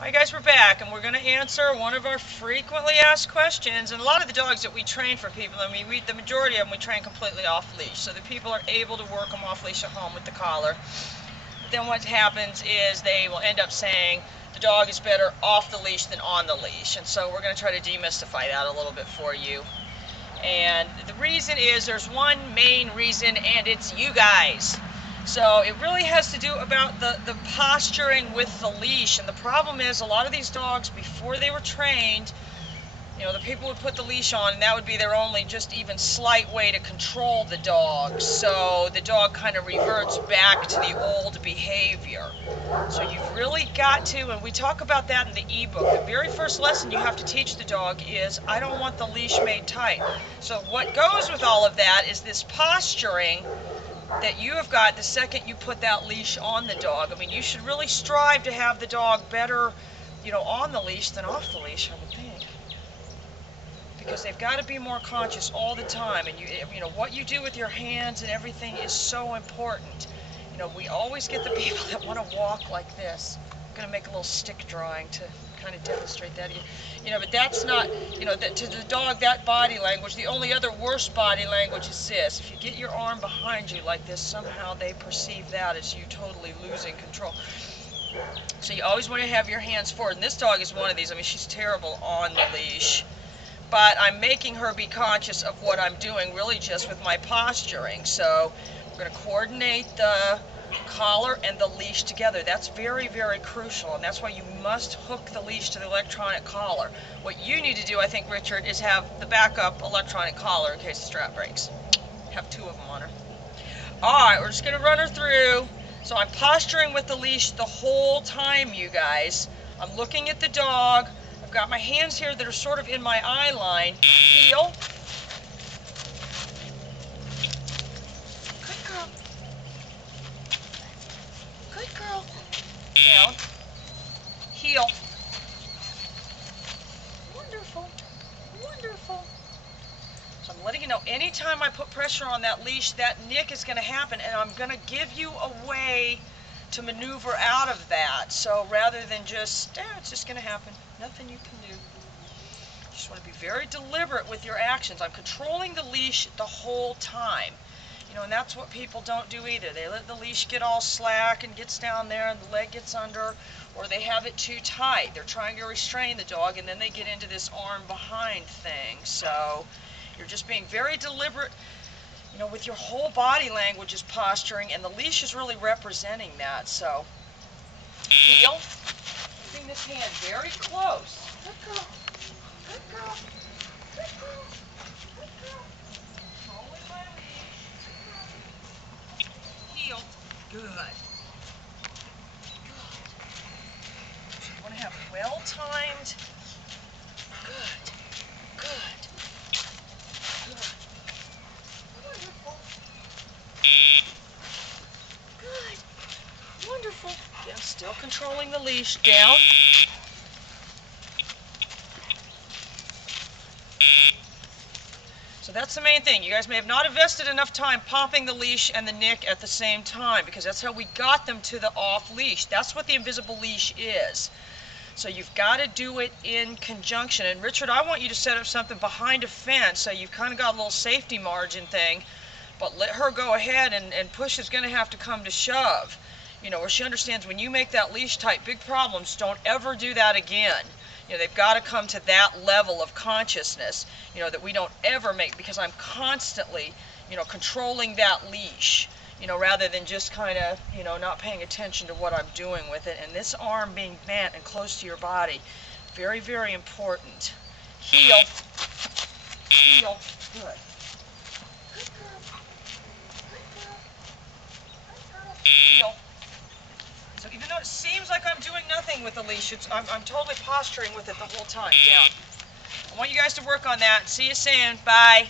Alright guys, we're back and we're going to answer one of our frequently asked questions. And a lot of the dogs that we train for people, I mean, the majority of them we train completely off leash, so that people are able to work them off leash at home with the collar. But then what happens is they will end up saying the dog is better off the leash than on the leash. And so we're going to try to demystify that a little bit for you. And the reason is, there's one main reason, and it's you guys. So it really has to do about the posturing with the leash. And the problem is, a lot of these dogs, before they were trained, you know, the people would put the leash on and that would be their only just even slight way to control the dog. So the dog kind of reverts back to the old behavior. So you've really got to, and we talk about that in the ebook, the very first lesson you have to teach the dog is, I don't want the leash made tight. So what goes with all of that is this posturing that you have got the second you put that leash on the dog. I mean, you should really strive to have the dog better, you know, on the leash than off the leash, I would think. Because they've got to be more conscious all the time. And you know, what you do with your hands and everything is so important. You know, we always get the people that want to walk like this. I'm going to make a little stick drawing to kind of demonstrate that. You know, but that's not, you know, to the dog, that body language, the only other worse body language is this. If you get your arm behind you like this, somehow they perceive that as you totally losing control. So you always want to have your hands forward. And this dog is one of these. I mean, she's terrible on the leash. But I'm making her be conscious of what I'm doing, really just with my posturing. So I'm going to coordinate the collar and the leash together. That's very, very crucial, and that's why you must hook the leash to the electronic collar. What you need to do, I think, Richard, is have the backup electronic collar in case the strap breaks. Have two of them on her. Alright, we're just going to run her through. So I'm posturing with the leash the whole time, you guys. I'm looking at the dog. I've got my hands here that are sort of in my eye line. Heel. Good girl. Good girl. Down. Heel. Wonderful. Wonderful. So I'm letting you know, anytime I put pressure on that leash, that nick is going to happen, and I'm going to give you a way to maneuver out of that. So rather than just, it's just going to happen. Nothing you can do. You just want to be very deliberate with your actions. I'm controlling the leash the whole time. You know, and that's what people don't do either. They let the leash get all slack and gets down there and the leg gets under, or they have it too tight. They're trying to restrain the dog, and then they get into this arm behind thing. So you're just being very deliberate, you know, with your whole body language is posturing, and the leash is really representing that. So heel, keeping this hand very close. Good girl. Good girl. Good girl. Good girl. Controlling my leash. Heel. Good. Good. So you want to have well-timed. Good. Good. Good. Wonderful. Good. Wonderful. Again, still controlling the leash. Down. So that's the main thing. You guys may have not invested enough time popping the leash and the nick at the same time, because that's how we got them to the off leash. That's what the invisible leash is. So you've got to do it in conjunction. And Richard, I want you to set up something behind a fence, so you've kind of got a little safety margin thing, but let her go ahead, and push is going to have to come to shove. You know, where she understands when you make that leash tight, big problems, don't ever do that again. You know, they've got to come to that level of consciousness, you know, that we don't ever make, because I'm constantly, you know, controlling that leash, you know, rather than just kind of, you know, not paying attention to what I'm doing with it. And this arm being bent and close to your body, very, very important. Heel. Heel. Good. Good girl. Good girl. Good girl. Heel. So even though it seems like I'm doing nothing with the leash, I'm totally posturing with it the whole time. Down. I want you guys to work on that. See you soon. Bye.